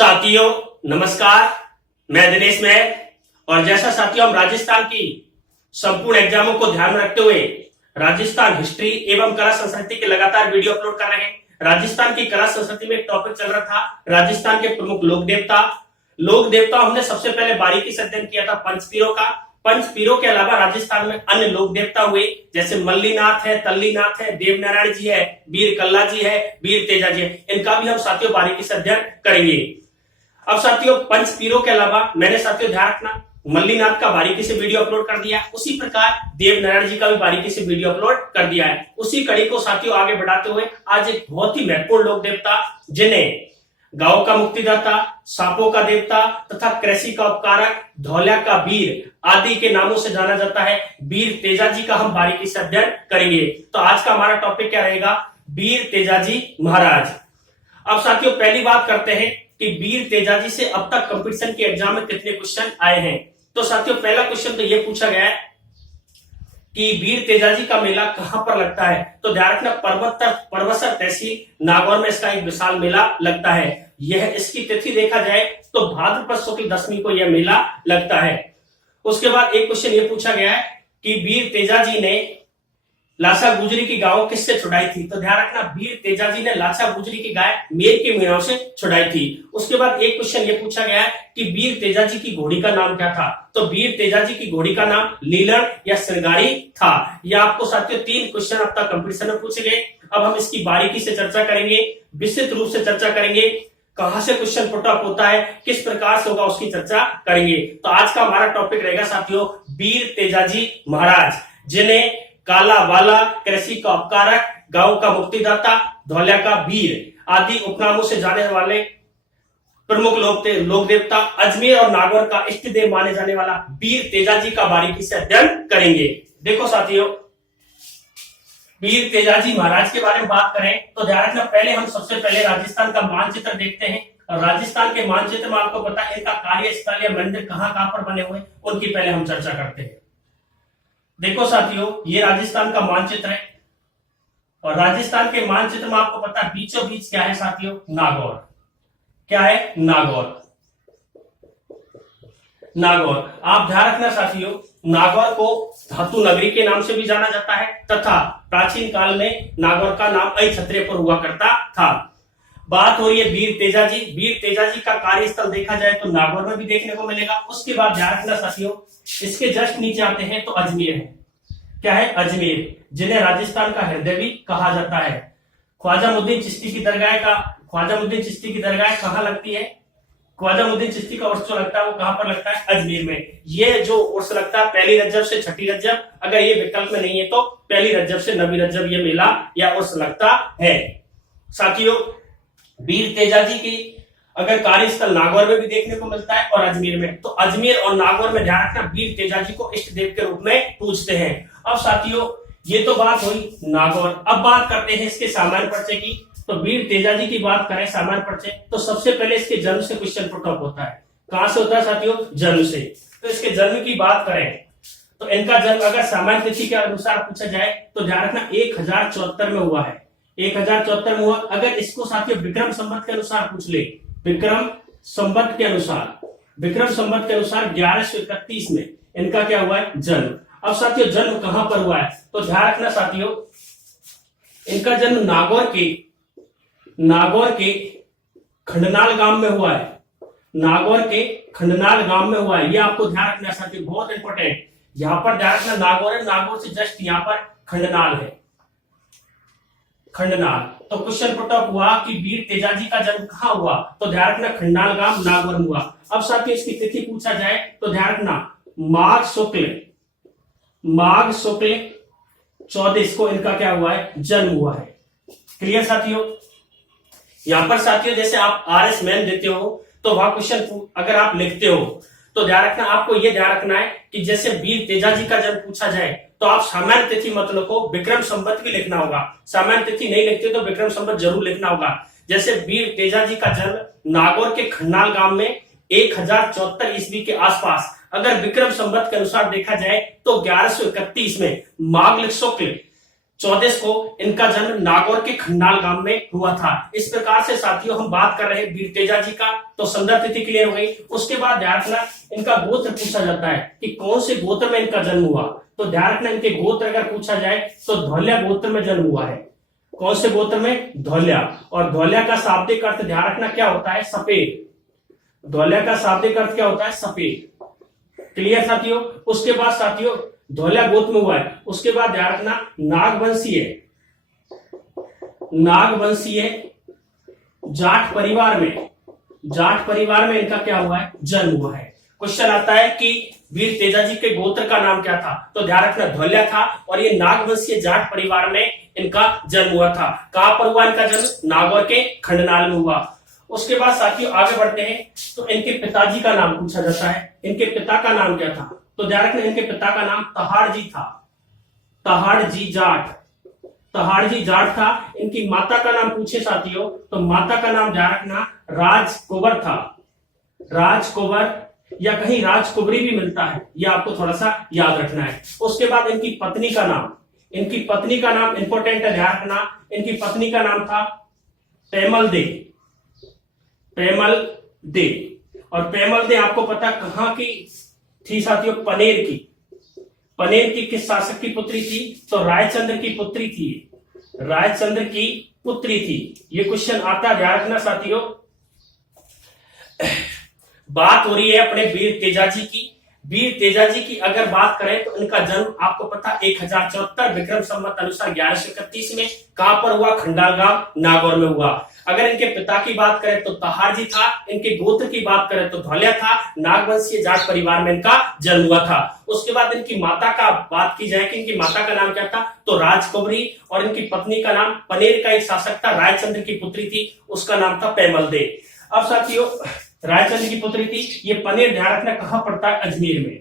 साथियों नमस्कार, मैं दिनेश महर। और जैसा साथियों हम राजस्थान की संपूर्ण एग्जामों को ध्यान में रखते हुए राजस्थान हिस्ट्री एवं कला संस्कृति के लगातार वीडियो अपलोड कर रहे हैं। राजस्थान की कला संस्कृति में एक टॉपिक चल रहा था राजस्थान के प्रमुख लोक देवता हमने सबसे पहले बारीकी से अध्ययन किया था पंचपीरों का। पंचपीरों के अलावा राजस्थान में अन्य लोक देवता हुए, जैसे मल्लीनाथ है, तल्लीनाथ है, देवनारायण जी है, वीर कल्ला जी है, वीर तेजा जी है। इनका भी हम साथियों बारीकी से अध्ययन करेंगे। अब साथियों पंचपीरों के अलावा मैंने साथियों ध्यान रखना मल्लीनाथ का बारीकी से वीडियो अपलोड कर दिया, उसी प्रकार देवनारायण जी का भी बारीकी से वीडियो अपलोड कर दिया है। उसी कड़ी को साथियों आगे बढ़ाते हुए आज एक बहुत ही महत्वपूर्ण लोक देवता, जिन्हें गांव का मुक्तिदाता, सांपों का देवता तथा कृषि का उपकारक, धौल्या का वीर आदि के नामों से जाना जाता है, वीर तेजा जी का हम बारीकी से अध्ययन करेंगे। तो आज का हमारा टॉपिक क्या रहेगा? वीर तेजा जी महाराज। अब साथियों पहली बात करते हैं कि वीर तेजा जी से अब तक कंपटीशन के एग्जाम में कितने क्वेश्चन आए हैं। तो साथियों पहला क्वेश्चन तो यह पूछा गया है कि वीर तेजा जी का मेला कहां पर लगता है। तो ध्यान रखना परबसर तहसील नागौर में इसका एक विशाल मेला लगता है। यह इसकी तिथि देखा जाए तो भाद्रपद शुक्ल दशमी को यह मेला लगता है। उसके बाद एक क्वेश्चन यह पूछा गया है कि वीर तेजा जी ने लाचा गुजरी की गाय किससे छुड़ाई थी। तो ध्यान रखना वीर तेजा जी ने लाचा गुजरी की गाय मेर के मीणों से छुड़ाई थी। उसके बाद एक क्वेश्चन ये पूछा गया है कि वीर तेजा जी की घोड़ी का नाम क्या था। तो वीर तेजा जी की घोड़ी का नाम लीलन या श्रृंगारी था। यह आपको साथियों 3 क्वेश्चन अब तक कंपटीशन में पूछे गए। अब हम इसकी बारीकी से चर्चा करेंगे, विस्तृत रूप से चर्चा करेंगे, कहां से क्वेश्चन पुट अप होता है, किस प्रकार से होगा उसकी चर्चा करेंगे। तो आज का हमारा टॉपिक रहेगा साथियों वीर तेजा जी महाराज, जिन्हें काला वाला, कृषि का उपकारक, गांव का मुक्तिदाता, धौल्या का वीर आदि उपनामों से जाने वाले प्रमुख लोक देवता, अजमेर और नागौर का इष्ट देव माने जाने वाला वीर तेजा जी का बारीकी से अध्ययन करेंगे। देखो साथियों वीर तेजा जी महाराज के बारे में बात करें तो ध्यान रखना पहले हम सबसे पहले राजस्थान का मानचित्र देखते हैं। और राजस्थान के मानचित्र में आपको पता है इनका कार्यस्थल या मंदिर कहां कहां पर बने हुए, उनकी पहले हम चर्चा करते हैं। देखो साथियों ये राजस्थान का मानचित्र है और राजस्थान के मानचित्र में आपको पता है बीचों बीच क्या है साथियों? नागौर। क्या है? नागौर। नागौर आप ध्यान रखना साथियों, नागौर को धातु नगरी के नाम से भी जाना जाता है तथा प्राचीन काल में नागौर का नाम अक्षत्रिय पर हुआ करता था। बात हो रही है वीर तेजा जी। वीर तेजा जी का कार्यस्थल देखा जाए तो नागौर में भी देखने को मिलेगा। उसके बाद ध्यान रखना साथियों इसके जस्ट नीचे आते हैं तो अजमेर है। क्या है? अजमेर, जिन्हें राजस्थान का हृदय भी कहा जाता है। ख्वाजामुद्दीन चिश्ती की दरगाह कहां लगती है? ख्वाजामुद्दीन चिश्ती का उर्स जो लगता है वो कहां पर लगता है? अजमेर में। ये जो उर्स लगता है पहली रज्जब से छठी रज्जब, अगर ये विकल्प में नहीं है तो पहली रज्जब से नवी रज्जब ये मेला या उर्स लगता है। साथियों वीर तेजा जी की अगर कार्यस्थल नागौर में भी देखने को मिलता है और अजमेर में, तो अजमेर और नागौर में ध्यान रखना वीर तेजा जी को इष्ट देव के रूप में पूजते हैं। अब साथियों ये तो बात हुई नागौर। अब बात करते हैं इसके सामान्य परिचय की। तो वीर तेजा जी की बात करें सामान्य परिचय तो सबसे पहले इसके जन्म से क्वेश्चन पुट अप होता है। कहां से होता है साथियों? जन्म से। तो इसके जन्म की बात करें तो इनका जन्म अगर सामान्य तिथि के अनुसार पूछा जाए तो ध्यान रखना 1074 में हुआ है। 1074 में हुआ। अगर इसको साथियों विक्रम संवत के अनुसार पूछ ले, विक्रम संवत के अनुसार 1131 में इनका क्या हुआ है? जन्म। अब साथियों जन्म कहां पर हुआ है? तो ध्यान रखना साथियों इनका जन्म नागौर के खंडनाल गांव में हुआ है। नागौर के खंडनाल गांव में हुआ है। ये आपको ध्यान रखना साथियों, बहुत इंपॉर्टेंट। यहां पर ध्यान रखना नागौर है, नागौर से जस्ट यहां पर खंडनाल है। खंडनाल। तो क्वेश्चन पुट अप हुआ कि वीर तेजा जी का जन्म कहां हुआ। तो ध्यान रखना खंडनाल गांव नागौर में हुआ। अब साथियों इसकी तिथि पूछा जाए तो ध्यान रखना माघ शुक्ल 14 को इनका क्या हुआ है? जन्म हुआ है। क्लियर साथियों? यहां पर साथियों जैसे आप RS मैन देते हो तो वहां क्वेश्चन अगर आप लिखते हो तो ध्यान रखना आपको यह ध्यान रखना है कि जैसे वीर तेजा जी का जन्म पूछा जाए तो आप सामान्य तिथि मत लिखो, विक्रम संवत भी लिखना होगा। सामान्य तिथि नहीं लिखते तो विक्रम संवत जरूर लिखना होगा। जैसे वीर तेजा जी का जन्म नागौर के खन्नाल गांव में 1074 ईस्वी के आसपास, अगर विक्रम संवत के अनुसार देखा जाए तो 1131 में माघ शुक्ल 14 को इनका जन्म नागौर के खंडाल गांव में हुआ था। इस प्रकार से साथियों हम बात कर रहे हैं वीर तेजाजी का, तो संदर्भ तिथि क्लियर हो गई। उसके बाद ध्यान रखना इनका गोत्र पूछा जाता है कि कौन से गोत्र में इनका जन्म हुआ, तो ध्यान रखना इनके गोत्र अगर पूछा जाए तो धौल्या गोत्र में जन्म हुआ है। कौन से गोत्र में? धौल्या। और धौल्या का शाब्दिक अर्थ ध्यान रखना क्या होता है? सफेद। धौल्या का शाब्दिक अर्थ क्या होता है? सफेद। क्लियर साथियों। उसके बाद साथियों धौल्या गोत्र में हुआ है। उसके बाद ध्यान रखना नागवंशीय जाट परिवार में इनका क्या हुआ है? जन्म हुआ है। क्वेश्चन आता है कि वीर तेजाजी के गोत्र का नाम क्या था, तो ध्यान रखना धौल्या था और ये नागवंशीय जाट परिवार में इनका जन्म हुआ था। कहां पर हुआ इनका जन्म? नागौर के खंडनाल में हुआ। उसके बाद साथियों आगे बढ़ते हैं तो इनके पिताजी का नाम पूछा जाता है। इनके पिता का नाम क्या था, तो ध्यान रखना इनके पिता का नाम तहाड़जी था। तहाड़जी जाट था। इनकी माता का नाम पूछे साथियों तो माता का नाम ध्यान रखना राजकुंवर था। राजकुंवर या कहीं राजकुबरी भी मिलता है, यह आपको थोड़ा सा याद रखना है। उसके बाद इनकी पत्नी का नाम इंपॉर्टेंट है, ध्यान रखना। इनकी पत्नी का नाम था पेमल दे। और पेमल दे आपको पता कहां की थी साथियों? पनेर की किस शासक की पुत्री थी? तो रायचंद्र की पुत्री थी। ये क्वेश्चन आता, ध्यान रखना साथियों। बात हो रही है अपने वीर तेजाजी की अगर बात करें तो इनका जन्म आपको पता 1074 विक्रम संवत अनुसार 1131 में कहां पर हुआ? खंडाल गांव नागौर में हुआ। अगर इनके पिता की बात करें तो तहाड़जी था। इनके गोत्र की बात करें तो धौल्या था। नागवंशीय जाट परिवार में इनका जन्म हुआ था। उसके बाद इनकी माता का बात की जाए कि इनकी माता का नाम क्या था, तो राजकुंवरी। और इनकी पत्नी का नाम पनेर का एक शासक था, रायचंद्र की पुत्री थी, उसका नाम था पेमल दे। अब साथियों रायचंद्र की पुत्री थी। ये पनेर ध्यान रखना कहां पड़ता है? अजमेर में।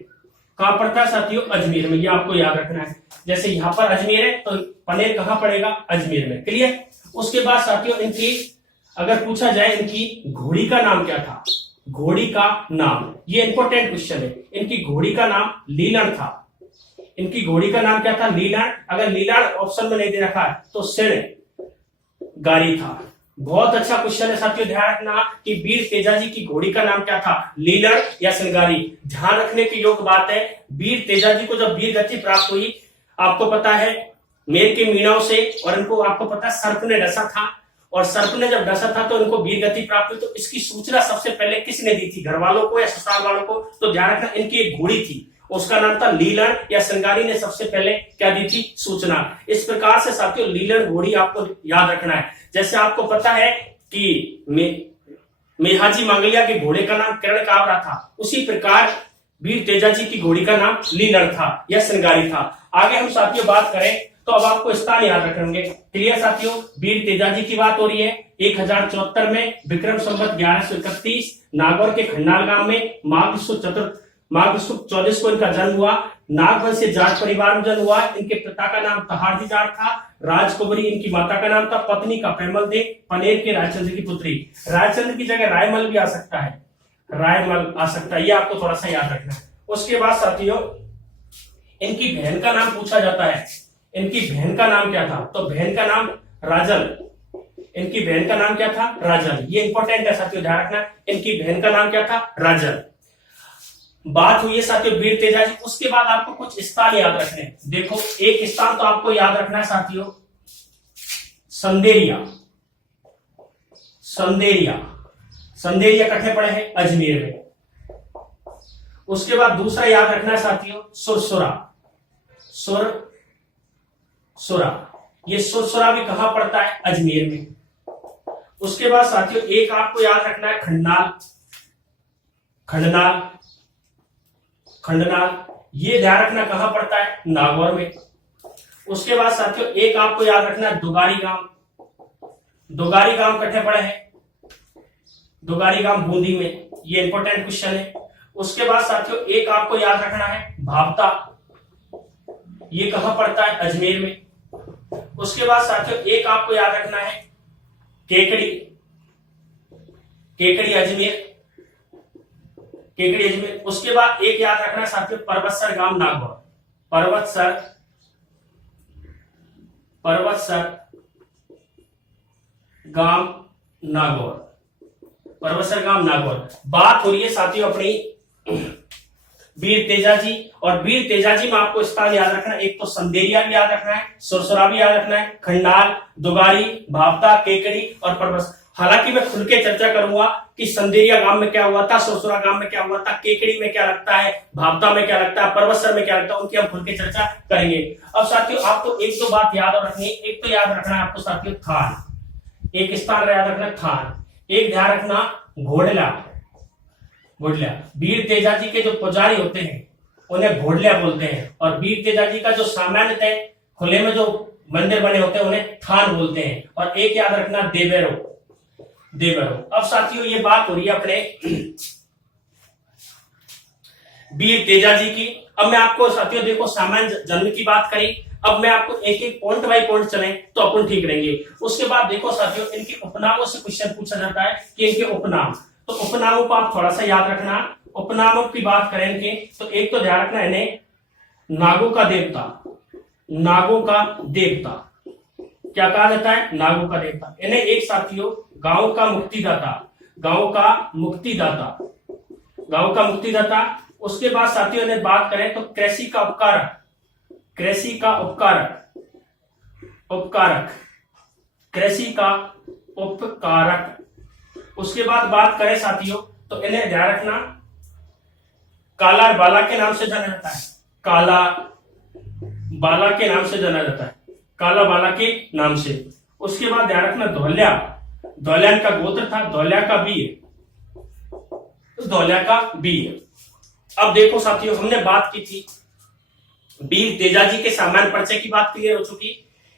कहां पड़ता है साथियों? अजमेर में। ये आपको याद रखना है। जैसे यहां पर अजमेर है तो पनेर कहां पड़ेगा? अजमेर में। क्लियर। उसके बाद साथियों इनकी अगर पूछा जाए इनकी घोड़ी का नाम क्या था? घोड़ी का नाम, ये इंपॉर्टेंट क्वेश्चन है। इनकी घोड़ी का नाम लीलन था। इनकी घोड़ी का नाम क्या था? लीलन। अगर लीलन ऑप्शन में नहीं दे रखा है तो गारी था। बहुत अच्छा क्वेश्चन है साथियों। ध्यान रखना कि वीर तेजाजी की घोड़ी का नाम क्या था? लीलन या सिंगारी। ध्यान रखने की योग्य बात है, वीर तेजाजी को जब वीर गति प्राप्त हुई आपको पता है मेर के मीनाओं से, और इनको आपको पता है सर्प ने डसा था। और सर्प ने जब डसा था तो इनको वीर गति प्राप्त हुई। तो इसकी सूचना सबसे पहले किसने दी थी? घर वालों को या ससुराल वालों को? तो ध्यान रखना इनकी एक घोड़ी थी, उसका नाम था लीलन या सिंगारी ने सबसे पहले क्या दी थी? सूचना। इस प्रकार से साथियों लीलन घोड़ी आपको याद रखना है। जैसे आपको पता है कि मेहाजी मांगलिया के घोड़े का नाम कर्ण कावरा था, उसी प्रकार वीर तेजाजी की घोड़ी का नाम लीलन था या सिंगारी था। आगे हम साथियों बात करें तो अब आपको स्थान याद रखेंगे। क्लियर साथियों। वीर तेजाजी की बात हो रही है 1074 में विक्रम संवत 1131 नागौर के खंडाल गांव में माघ शुक्ल 14 को इनका जन्म हुआ। नागवंशीय जाट परिवार में जन्म हुआ। इनके पिता का नाम तहाड़जी जाट था। राजकुंवरी इनकी माता का नाम था। पत्नी का पेमल दे। पनेर के रायचंद्र की पुत्री। रायचंद्र की जगह रायमल भी आ सकता है, ये आपको थोड़ा सा याद रखना है। उसके बाद साथियों इनकी बहन का नाम पूछा जाता है। इनकी बहन का नाम क्या था? तो बहन का नाम राजल। इनकी बहन का नाम क्या था? राजल। ये इंपॉर्टेंट है साथियों, ध्यान रखना। इनकी बहन का नाम क्या था? राजल। बात हुई है साथियों वीर तेजाजी। उसके बाद आपको कुछ स्थान याद रखने। देखो एक स्थान तो आपको याद रखना है साथियों, संदेरिया कट्ठे पड़े हैं? अजमेर में। उसके बाद दूसरा याद रखना है साथियों सुरसुरा। ये सुरसुरा भी कहां पड़ता है? अजमेर में। उसके बाद साथियों एक आपको याद रखना है खंडनाल। ये ध्यान रखना कहां पड़ता है? नागौर में। उसके बाद साथियों एक आपको याद रखना है दोगारी गांव कट्ठे पड़े हैं? दोगारी गांव बूंदी में। ये इंपॉर्टेंट क्वेश्चन है। उसके बाद साथियों एक आपको याद रखना है भावता। ये कहां पड़ता है? अजमेर में। उसके बाद साथियों एक आपको याद रखना है केकड़ी अजमेर। उसके बाद एक याद रखना है साथियों परबतसर गांव नागौर। परवत्सर गांव नागौर, परवत्सर गांव नागौर। बात हो रही है साथियों अपनी वीर तेजाजी, और वीर तेजाजी में आपको स्थान याद रखना है। एक तो संदेरिया भी याद रखना है, सुरसुरा भी याद रखना है, खंडाल, दुगारी, भावता, केकड़ी और परवत्सर। हालांकि मैं खुल के चर्चा करूंगा कि संदेरिया गांव में क्या हुआ था, सुरसुरा गांव में क्या हुआ था, केकड़ी में क्या लगता है, भावता में क्या लगता है, परवत्सर में क्या लगता है, उनकी हम खुल के चर्चा करेंगे। अब साथियों आपको एक दो बात याद रखनी है। एक तो याद रखना है आपको साथियों थान, एक स्थान याद रखना थान, एक ध्यान रखना घोड़ला। घोड़ला वीर तेजाजी के जो पुजारी होते हैं उन्हें घोड़ला बोलते हैं, और वीर तेजाजी का जो सामान्यतः खुले में जो मंदिर बने होते हैं उन्हें थान बोलते हैं। और एक याद रखना देवेरो, देवेरो। अब साथियों ये बात हो रही है अपने वीर तेजाजी की। अब मैं आपको साथियों देखो सामान्य जन्म की बात करी, अब मैं आपको एक एक पॉइंट बाय पॉइंट चले तो अपन ठीक रहेंगे। उसके बाद देखो साथियों इनके उपनामों से क्वेश्चन पूछा जाता है कि इनके उपनाम, तो उपनामों को आप थोड़ा सा याद रखना। उपनामों की बात करें इनके, तो एक तो ध्यान रखना इन्हें नागों का देवता, नागों का देवता क्या कहा जाता है, नागों का देवता। इन्हें एक साथियों गांव का मुक्तिदाता, गांव का मुक्तिदाता, गांव का मुक्तिदाता। उसके बाद साथियों इन्हें बात करें तो कृषि का उपकारक, कृषि का उपकारक, उपकारक, कृषि का उपकारक। उसके बाद बात करें साथियों तो इन्हें ध्यान रखना काला बाला के नाम से जाना जाता है, काला बाला के नाम से जाना जाता है, काला बाला के नाम से। उसके बाद ध्यान रखना धौल्या, धौल्या का गोत्र था, धौल्या का बीर, धौल्या का बीर। अब देखो साथियों हमने बात की थी वीर तेजाजी के सामान्य परिचय की बात क्लियर हो चुकी।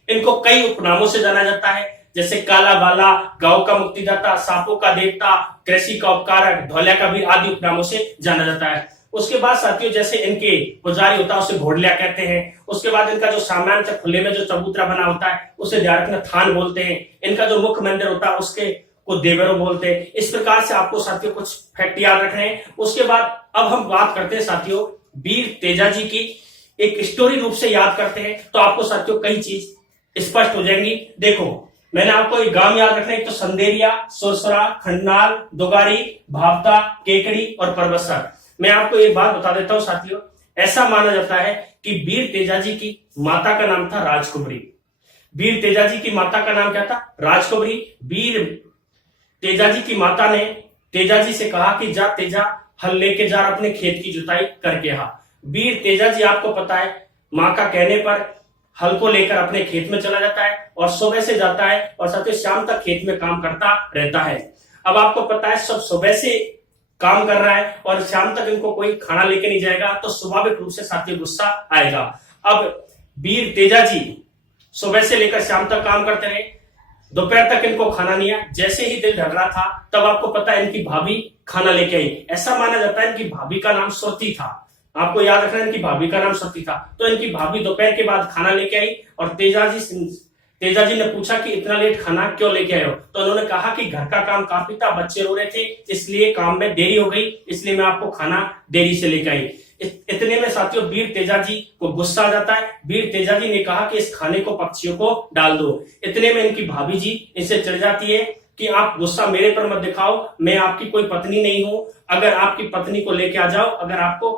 इनको कई उपनामों से जाना जाता है, जैसे काला बाला, गांव का मुक्तिदाता, सांपों का देवता, कृषि का उपकारक, धौल्या का बीर आदि उपनामों से जाना जाता है। उसके बाद साथियों जैसे इनके पुजारी होता है उसे घोड़ल्या कहते हैं। उसके बाद इनका जो सामान्य खुले में जो चबूतरा बना होता है उसे ध्यान रखना थान बोलते हैं। इनका जो मुख्य मंदिर होता है उसके को देवरो बोलते हैं। इस प्रकार से आपको साथियों कुछ फैक्ट याद रखने हैं। उसके बाद अब हम बात करते हैं साथियों वीर तेजाजी की, एक स्टोरी रूप से याद करते हैं तो आपको साथियों कई चीज स्पष्ट हो जाएंगी। देखो मैंने आपको एक गांव याद रखना है, एक तो संदेरिया, सुरसुरा, खंडाल, दुगारी, भावता, केकड़ी और परवत्सर। मैं आपको एक बात बता देता हूं साथियों, ऐसा माना जाता है कि वीर तेजाजी की माता का नाम था राजकुमारी। वीर तेजाजी की माता का नाम क्या था, राजकुमारी। वीर तेजाजी की माता ने तेजाजी से कहा कि जा तेजा हल लेके जा अपने खेत की जुताई करके आ। वीर तेजाजी आपको पता है मां का कहने पर हल को लेकर अपने खेत में चला जाता है और सुबह से जाता है और साथियों शाम तक खेत में काम करता रहता है। अब आपको पता है सब सुबह से काम कर रहा है और शाम तक इनको कोई खाना लेके नहीं जाएगा तो स्वाभाविक रूप से साथियों गुस्सा आएगा। अब वीर तेजाजी सुबह से लेकर शाम तक काम करते रहे, दोपहर तक इनको खाना नहीं आया। जैसे ही दिन ढल रहा था तब आपको पता है इनकी भाभी खाना लेके आई। ऐसा माना जाता है इनकी भाभी का नाम सुरती था, आपको याद रखना इनकी भाभी का नाम सुरती था। तो इनकी भाभी दोपहर के बाद खाना लेके आई और तेजाजी ने पूछा कि इतना लेट खाना क्यों लेके आए हो, तो उन्होंने कहा कि घर का काम काफी था, बच्चे रो रहे थे इसलिए काम में देरी हो गई, इसलिए मैं आपको खाना देरी से लेके आई। इतने में साथियों वीर तेजाजी को गुस्सा आ जाता है। वीर तेजाजी ने कहा कि इस खाने को पक्षियों को डाल दो। इतने में इनकी भाभी जी इनसे चढ़ जाती है कि आप गुस्सा मेरे पर मत दिखाओ, मैं आपकी कोई पत्नी नहीं हूं, अगर आपकी पत्नी को लेके आ जाओ, अगर आपको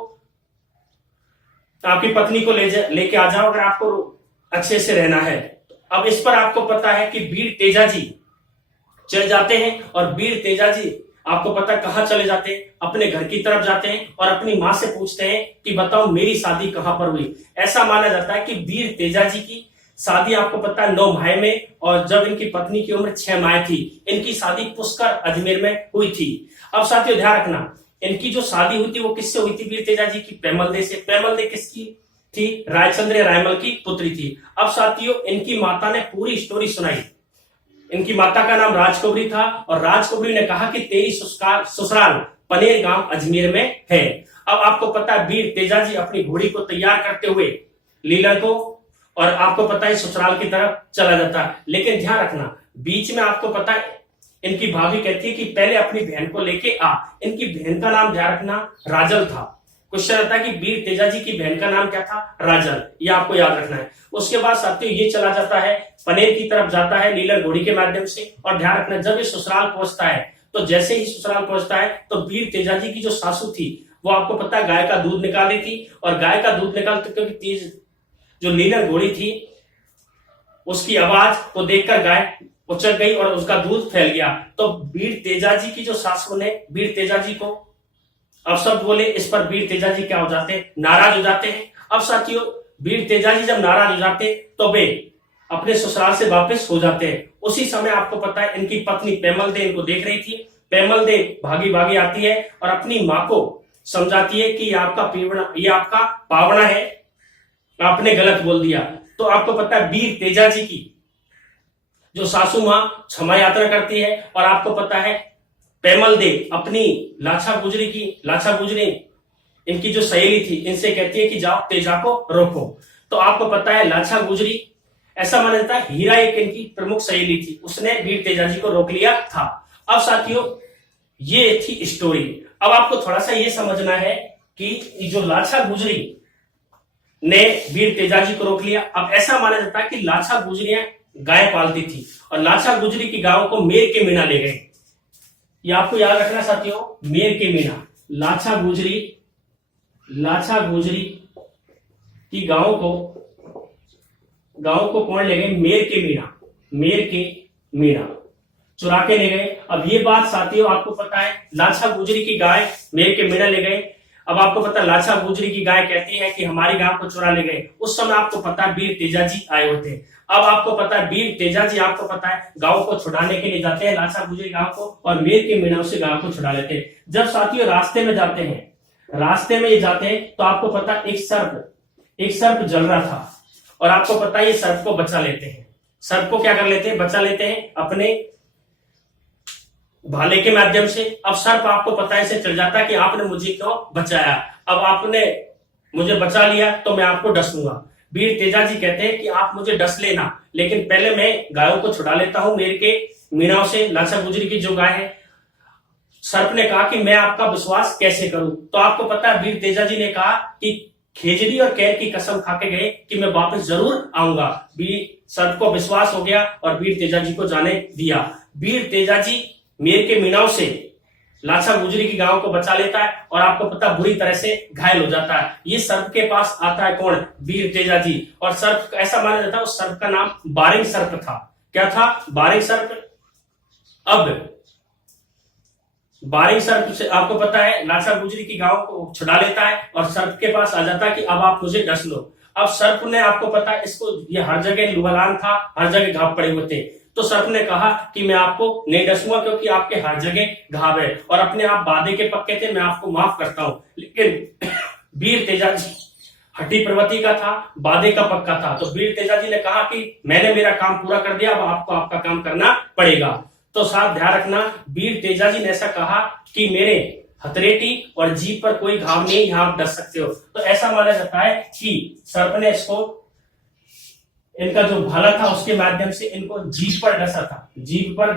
आपकी पत्नी को लेके आ जाओ, अगर आपको अच्छे से रहना है। अब इस पर आपको पता है कि वीर तेजाजी चढ़ जाते हैं और वीर तेजाजी आपको पता कहां चले जाते हैं, अपने घर की तरफ जाते हैं और अपनी मां से पूछते हैं कि बताओ मेरी शादी कहां पर हुई। ऐसा माना जाता है कि वीर तेजाजी की शादी आपको पता है 9 माह में, और जब इनकी पत्नी की उम्र 6 माह थी इनकी शादी पुष्कर अजमेर में हुई थी। अब साथियों ध्यान रखना इनकी जो शादी हुई थी वो किससे हुई थी, वीर तेजाजी की पैमल से। पैमल किसकी थी, रायचंद्र रायमल की पुत्री थी। अब साथियों इनकी माता ने पूरी स्टोरी सुनाई। इनकी माता का नाम राजकुमारी था और राजकुमारी ने कहा कि तेरी ससुराल पनेर गांव अजमेर में है। अब आपको पता है वीर तेजाजी अपनी घोड़ी को तैयार करते हुए लीला को और आपको पता है ससुराल की तरफ चला जाता है। लेकिन ध्यान रखना बीच में आपको पता है इनकी भाभी कहती है कि पहले अपनी बहन को लेके आ। इनकी बहन का नाम ध्यान रखना राजल था। क्वेश्चन आता है कि वीर तेजाजी की बहन का नाम क्या था? राजन। ये आपको याद रखना है। उसके बाद साथियों ये चला जाता है पनेर की तरफ, जाता है नीलर घोड़ी के माध्यम से। और ध्यान रखना, जब ये ससुराल पहुंचता है तो जैसे ही ससुराल पहुंचता है तो वीर तेजाजी की जो सासू थी वो आपको पता है गाय का दूध निकाल रही थी। और गाय का दूध निकालते क्योंकि तेज जो नीलर घोड़ी थी उसकी आवाज को देखकर गाय उचक गई और उसका दूध फैल गया। तो वीर तेजाजी की जो सासू ने वीर तेजाजी को अपशब्द बोले। इस पर वीर तेजाजी क्या हो जाते हैं? नाराज हो जाते हैं। अब साथियों वीर तेजाजी जब नाराज हो जाते हैं तो वे अपने ससुराल से वापस हो जाते हैं। उसी समय आपको पता है इनकी पत्नी पेमल दे इनको देख रही थी। पेमल दे भागी भागी आती है और अपनी माँ को समझाती है कि ये आपका पावना है, आपने गलत बोल दिया। तो आपको पता है वीर तेजाजी की जो सासू माँ क्षमा यात्रा करती है। और आपको पता है पेमल दे अपनी लाछा गुजरी इनकी जो सहेली थी इनसे कहती है कि जाओ तेजा को रोको। तो आपको पता है लाछा गुजरी, ऐसा माना जाता है हीरा एक इनकी प्रमुख सहेली थी, उसने वीर तेजाजी को रोक लिया था। अब साथियों ये थी स्टोरी। अब आपको थोड़ा सा ये समझना है कि जो लाछा गुजरी ने वीर तेजाजी को रोक लिया। अब ऐसा माना जाता है कि लाछा गुजरियां गाय पालती थी और लाछा गुजरी की गायों को मेर के मीणा ले गए। ये आपको याद रखना साथियों, मेर के मीणा। लाछा गुजरी की गायों को कौन ले गए? मेर के मीणा चुरा के ले गए। अब ये बात साथियों आपको पता है लाछा गुजरी की गाय मेर के मीणा ले गए। अब आपको पता है लाछा गुजरी की गाय कहती है कि हमारी गांव को चुरा ले गए। उस समय आपको पता है वीर तेजाजी आए होते हैं। अब आपको पता है वीर तेजाजी आपको पता है गांव को छुड़ाने के लिए जाते हैं, लाछा गुजरी गांव को, और मेर के मीणा से गांव को छुड़ा लेते हैं। जब साथियों रास्ते में जाते हैं तो आपको पता एक सर्प जल रहा था और आपको पता है ये सर्प को बचा लेते हैं। सर्प को क्या कर लेते हैं? बचा लेते हैं अपने भाले के माध्यम से। अब सर्प आपको पता है इसे चल जाता है कि आपने मुझे क्यों बचाया, अब आपने मुझे बचा लिया तो मैं आपको डसूंगा। वीर तेजाजी कहते हैं कि आप मुझे डस लेना, लेकिन पहले मैं गायों को छुड़ा लेता हूं मेरे के मीणाओं से, लाछा गुजरी की जो गाय है। सर्प ने कहा कि मैं आपका विश्वास कैसे करूं? तो आपको पता है वीर तेजाजी ने कहा कि खेजड़ी और कैर की कसम खा के गए कि मैं वापस जरूर आऊंगा। सर्प को विश्वास हो गया और वीर तेजाजी को जाने दिया। वीर तेजाजी मेर के मीणाओं से लाछा गुजरी की गांव को बचा लेता है और आपको पता बुरी तरह से घायल हो जाता है। ये सर्प के पास आता है कौन? वीर तेजाजी। और सर्प ऐसा माना जाता है उस सर्प का नाम बारिंग सर्प था। क्या था? बारिंग सर्प। अब बारिंग सर्प से आपको पता है लाछा गुजरी की गांव को छुड़ा लेता है और सर्प के पास आ जाता है कि अब आप मुझे डस लो। अब सर्प ने आपको पता है इसको, ये हर जगह लुहलान था, हर जगह घाव पड़े हुए थे। तो सर्प ने कहा कि मैं आपको नहीं डसूंगा क्योंकि आपके हर जगह घाव है और अपने आप वादे के पक्के थे, मैं आपको माफ करता हूं। लेकिन वीर तेजाजी हट्टी प्रवृत्ति का था, वादे का पक्का था। तो वीर तेजाजी ने कहा कि मैंने मेरा काम पूरा कर दिया, अब आपको आपका काम करना पड़ेगा। तो साथ ध्यान रखना, वीर तेजाजी ने ऐसा कहा कि मेरे हथेली और जीभ पर कोई घाव नहीं, यहाँ आप डस सकते हो। तो ऐसा माना जाता है कि सर्प ने इसको, इनका जो भाला था उसके माध्यम से इनको जीभ पर डसा था, जीभ पर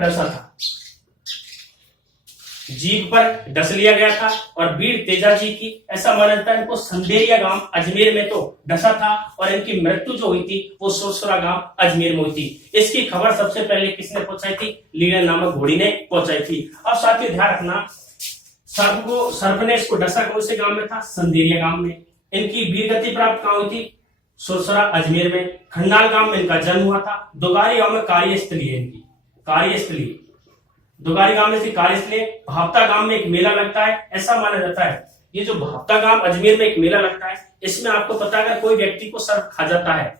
डस लिया गया था। और वीर तेजाजी की ऐसा माना जाता है इनको संदेरिया गांव अजमेर में तो डसा था और इनकी मृत्यु जो हुई थी वो सोसरा गांव अजमेर में हुई थी। इसकी खबर सबसे पहले किसने पहुंचाई थी? लीला नामक घोड़ी ने पहुंचाई थी। अब साथियों ध्यान रखना, सर्प ने इसको डसा कौन से गांव में था? संदेरिया गांव में। इनकी वीरगति प्राप्त कहां हुई थी? सुरसरा अजमेर में। खंडाल गांव में इनका जन्म हुआ था। दुगारी गांव में कार्यस्थली है इनकी, कार्यस्थली दुगारी गांव में से कार्यस्थली। भावता गांव में एक मेला लगता है। ऐसा माना जाता है ये जो भावता गांव अजमेर में एक मेला लगता है, इसमें आपको पता है अगर कोई व्यक्ति को सर्प खा जाता है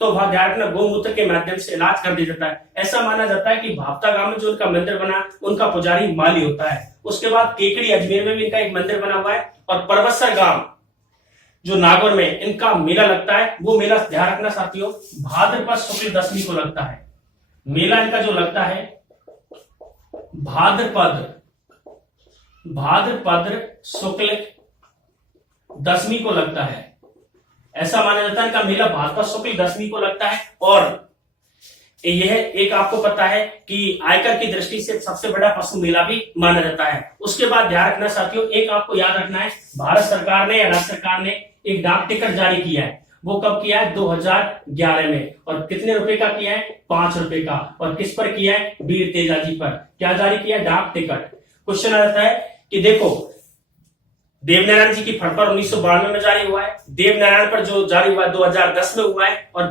तो वह ध्यान रखना गौमूत्र के माध्यम से इलाज कर दिया जाता है। ऐसा माना जाता है कि भावता गांव में जो उनका मंदिर बना उनका पुजारी माली होता है। उसके बाद केकड़ी अजमेर में भी इनका एक मंदिर बना हुआ है। और परबतसर गांव जो नागौर में इनका मेला लगता है, वो मेला ध्यान रखना साथियों भाद्रपद शुक्ल दशमी को लगता है। मेला इनका जो लगता है भाद्रपद शुक्ल दशमी को लगता है। ऐसा माना जाता है इनका मेला भाद्रपद शुक्ल दशमी को लगता है। और यह एक आपको पता है कि आयकर की दृष्टि से सबसे बड़ा पशु मेला भी माना जाता है। उसके बाद ध्यान रखना साथियों, एक आपको याद रखना है, भारत सरकार ने या राज्य सरकार ने एक डाक टिकट जारी किया है। वो कब किया है? 2011 में। और कितने रुपए का किया है? 5 रुपए का। और किस पर किया है? वीर तेजाजी पर। क्या जारी किया? डाक टिकट। क्वेश्चन आ जाता है कि देखो, देवनारायण जी की फटफट 1992 में जारी हुआ है, देवनारायण पर जो जारी हुआ है 2010 में हुआ है, और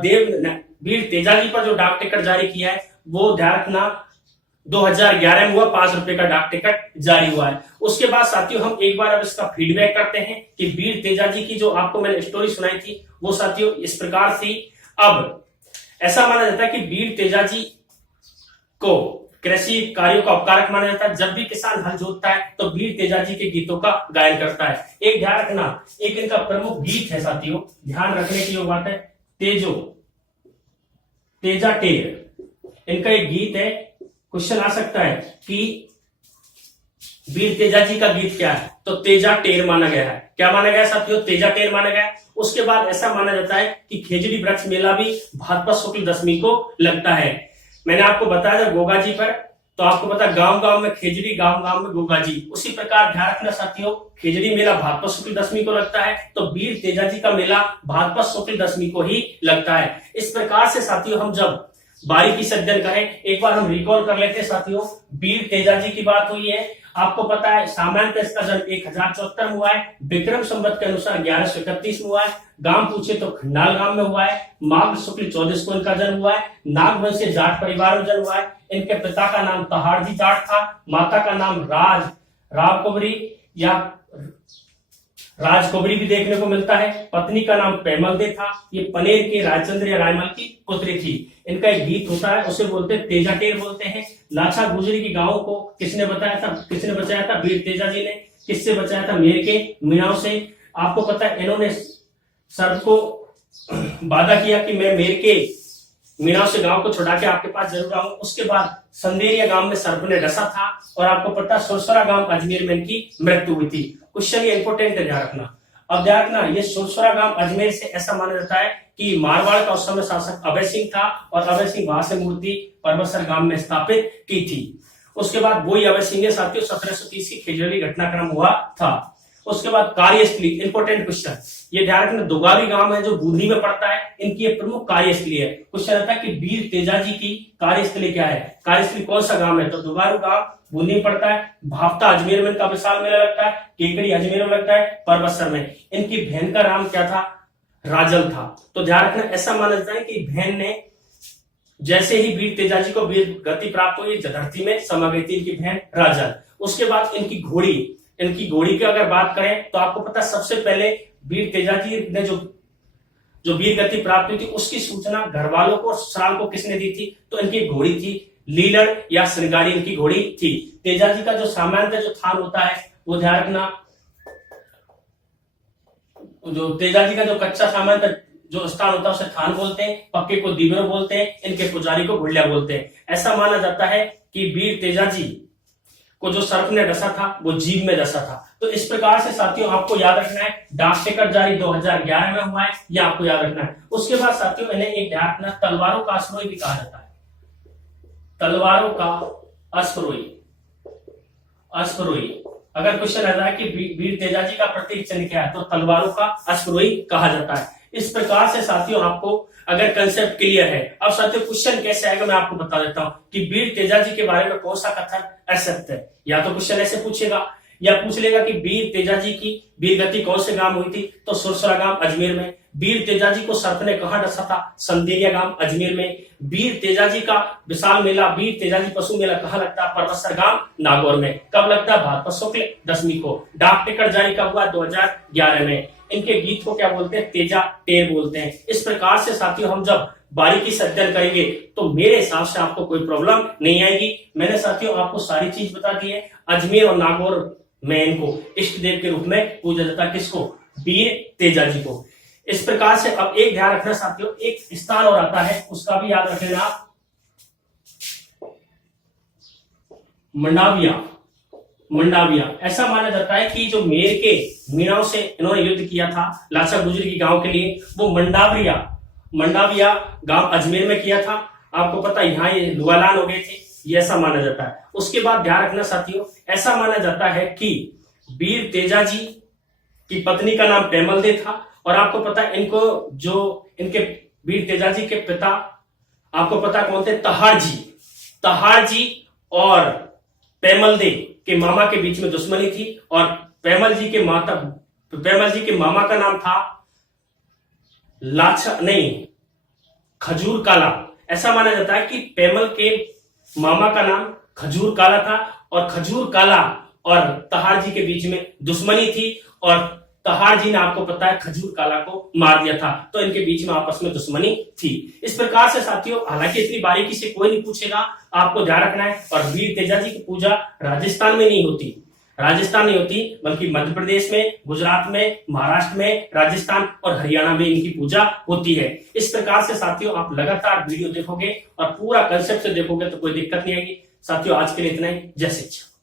वीर तेजाजी पर जो डाक टिकट जारी किया है वो ध्यान रखना 2011 में हुआ, 5 रुपए का डाक टिकट जारी हुआ है। उसके बाद साथियों हम एक बार अब इसका फीडबैक करते हैं कि वीर तेजाजी की जो आपको मैंने स्टोरी सुनाई थी वो साथियों इस प्रकार थी। अब ऐसा माना जाता है कि वीर तेजाजी को कृषि कार्यों का उपकारक माना जाता है। जब भी किसान हल जोतता है तो वीर तेजाजी के गीतों का गायन करता है। एक ध्यान रखना, एक इनका प्रमुख गीत है साथियों, ध्यान रखने की बात है, तेजा टेर, इनका एक गीत है। क्वेश्चन आ सकता है कि वीर तेजाजी का गीत क्या है, तो तेजा टेर माना गया है। क्या माना गया साथियों? तेजा टेर माना गया। उसके बाद ऐसा माना जाता है कि खेजड़ी वृक्ष मेला भी भाद्रपद शुक्ल दशमी को लगता है। मैंने आपको बताया था गोगा जी पर, तो आपको पता गांव गांव में खेजड़ी, गांव गांव में गोगा जी। उसी प्रकार ध्यान रखना साथियों, खेजड़ी मेला भाद्रपद शुक्ल दशमी को लगता है, तो वीर तेजाजी का मेला भाद्रपद शुक्ल दशमी को ही लगता है। इस प्रकार से साथियों हम जब बारीकी से अध्ययन करें, एक बार हम रिकॉल कर लेते हैं साथियों। वीर तेजाजी की बात हुई है, आपको पता है सामान्यतः इसका जन्म 1074 में हुआ है, विक्रम संवत के अनुसार 1131 में हुआ है। गांव पूछे तो खंडाल गांव में हुआ है। माघ शुक्ल 14 को इनका जन्म हुआ है। नागवंशीय जाट परिवार में जन्म हुआ है। इनके पिता का नाम तहारजी जाट था, माता का नाम राव कुबरी या राजकुबरी भी देखने को मिलता है। पत्नी का नाम पैमलदे था। ये पनेर के राजचंद्र या रायमल की पुत्री थी। इनका एक गीत होता है, उसे बोलते हैं तेजा टेर बोलते हैं। लाछा गुजरी की गांव को किसने बताया था? किसने बचाया था? वीर तेजाजी ने। किससे बचाया था? मेर के मीणाओं से। आपको पता है इन्होंने सर्प को वादा किया कि मैं मेर के मीणाओं से गांव को छुड़ा के आपके पास जरूर आऊं। उसके बाद संदेरिया गांव में सर्प ने डसा था, और आपको पता सुरसरा गांव अजमेर में इनकी मृत्यु हुई थी। क्वेश्चन ये इंपोर्टेंट है, ध्यान रखना। अब ध्यान रखना, ये सुरसरा गांव अजमेर से ऐसा माना जाता है कि मारवाड़ का उस समय शासक अभय सिंह था, और अभय सिंह वहां से मूर्ति परबतसर गांव में स्थापित की थी। उसके बाद वही अभय सिंह ने साथियों 1730 की खेजड़ी घटनाक्रम हुआ था। उसके बाद कार्यस्थली, इंपोर्टेंट क्वेश्चन, ये ध्यान रखना, दुगावी गांव है जो बूंदी में पड़ता है, इनकी एक प्रमुख कार्यस्थली है। क्वेश्चन आता है कि वीर तेजाजी की कार्यस्थली क्या है? कार्यस्थली कौन सा गांव है? तो दुगारू गांव बूंदी में पड़ता है। भापता अजमेर में इनका विशाल मेला लगता है। केकड़ी अजमेर में लगता है, परबतसर में। इनकी बहन का नाम क्या था? राजल था। तो ध्यान रखना, ऐसा माना जाता है कि बहन ने जैसे ही वीर तेजाजी को वीर गति प्राप्त हुई, धरती में समा गई थी इनकी बहन राजल। उसके बाद इनकी घोड़ी की अगर बात करें तो आपको पता सबसे पहले वीर तेजाजी ने जो वीर गति प्राप्त हुई थी उसकी सूचना घर वालों को, ससुराल को किसने दी थी? तो इनकी घोड़ी थी लीलड़ या श्रृंगारी, इनकी घोड़ी थी। तेजाजी का जो सामान्य जो थान होता है वो ध्यान रखना, जो तेजाजी का जो कच्चा सामान जो स्थान होता है उसे थान बोलते हैं, पक्के को दीवरो बोलते हैं, इनके पुजारी को घुड़िया बोलते हैं। ऐसा माना जाता है कि वीर तेजाजी को जो सर्प ने डसा था वो जीभ में डसा था। तो इस प्रकार से साथियों आपको याद रखना है, डाक टिकट जारी 2011 में हुआ है, यह आपको याद रखना है। उसके बाद साथियों इन्हें एक ध्यान रखना, तलवारों का अश्वरोही भी कहा जाता है। तलवारों का अश्वरोही। अगर क्वेश्चन आता है कि वीर तेजाजी का प्रतीक चिन्ह क्या है, तो तलवारों का अश्वरोही कहा जाता है। इस प्रकार से साथियों आपको अगर कंसेप्ट क्लियर है, अब साथियों क्वेश्चन कैसे आएगा मैं आपको बता देता हूं कि वीर तेजाजी के बारे में कौन सा कथन असत्य है। या तो क्वेश्चन ऐसे पूछेगा, या पूछ लेगा कि वीर तेजाजी की वीर गति कौन से गांव हुई थी, तो सुरसरा गांव अजमेर में। वीर तेजाजी को सर्प ने कहां डसा था? संदेरिया गांव अजमेर में। वीर तेजाजी का विशाल मेला, वीर तेजाजी पशु मेला कहां लगता है? परबतसर गांव नागौर में। कब लगता है? भाद्रपद शुक्ल दशमी को। डाक टिकट जारी कब हुआ? 2011 में। इनके गीत को क्या बोलते हैं? तेजा टेर बोलते हैं। इस प्रकार से साथियों हम जब बारीकी से अध्ययन करेंगे तो मेरे हिसाब से आपको कोई प्रॉब्लम नहीं आएगी। मैंने साथियों आपको सारी चीज बता दी है। अजमेर और नागौर में इनको इष्ट देव के रूप में पूजा जाता है। किसको? वीर तेजाजी को। इस प्रकार से अब एक ध्यान रखना साथियों, एक स्थान और आता है उसका भी याद रख लेना, मंडाविया। ऐसा माना जाता है कि जो मेर के मीणाओं से इन्होंने युद्ध किया था लाचा गुजरी की गांव के लिए, वो मंडाविया गांव अजमेर में किया था। आपको पता है यहाँ ये लुआलान हो गए थे, ये ऐसा माना जाता है। उसके बाद ध्यान रखना साथियों, ऐसा माना जाता है कि वीर तेजाजी की पत्नी का नाम पेमल दे था, और आपको पता है इनको जो इनके वीर तेजाजी के पिता आपको पता कौन थे, तहार जी और पेमल दे के मामा के बीच में दुश्मनी थी, और पेमल जी के मामा का नाम था खजूर काला। ऐसा माना जाता है कि पेमल के मामा का नाम खजूर काला था, और खजूर काला और तहार जी के बीच में दुश्मनी थी, और तहार जी ने आपको पता है खजूर काला को मार दिया था, तो इनके बीच में आपस में दुश्मनी थी। इस प्रकार से साथियों, हालांकि इतनी बारीकी से कोई नहीं पूछेगा, आपको ध्यान रखना है। और वीर तेजाजी की पूजा राजस्थान में नहीं होती, बल्कि मध्य प्रदेश में, गुजरात में, महाराष्ट्र में, राजस्थान और हरियाणा में इनकी पूजा होती है। इस प्रकार से साथियों, आप लगातार वीडियो देखोगे और पूरा कंसेप्ट से देखोगे तो कोई दिक्कत नहीं आएगी। साथियों, आज के लिए इतना ही। जय श्री कृष्ण।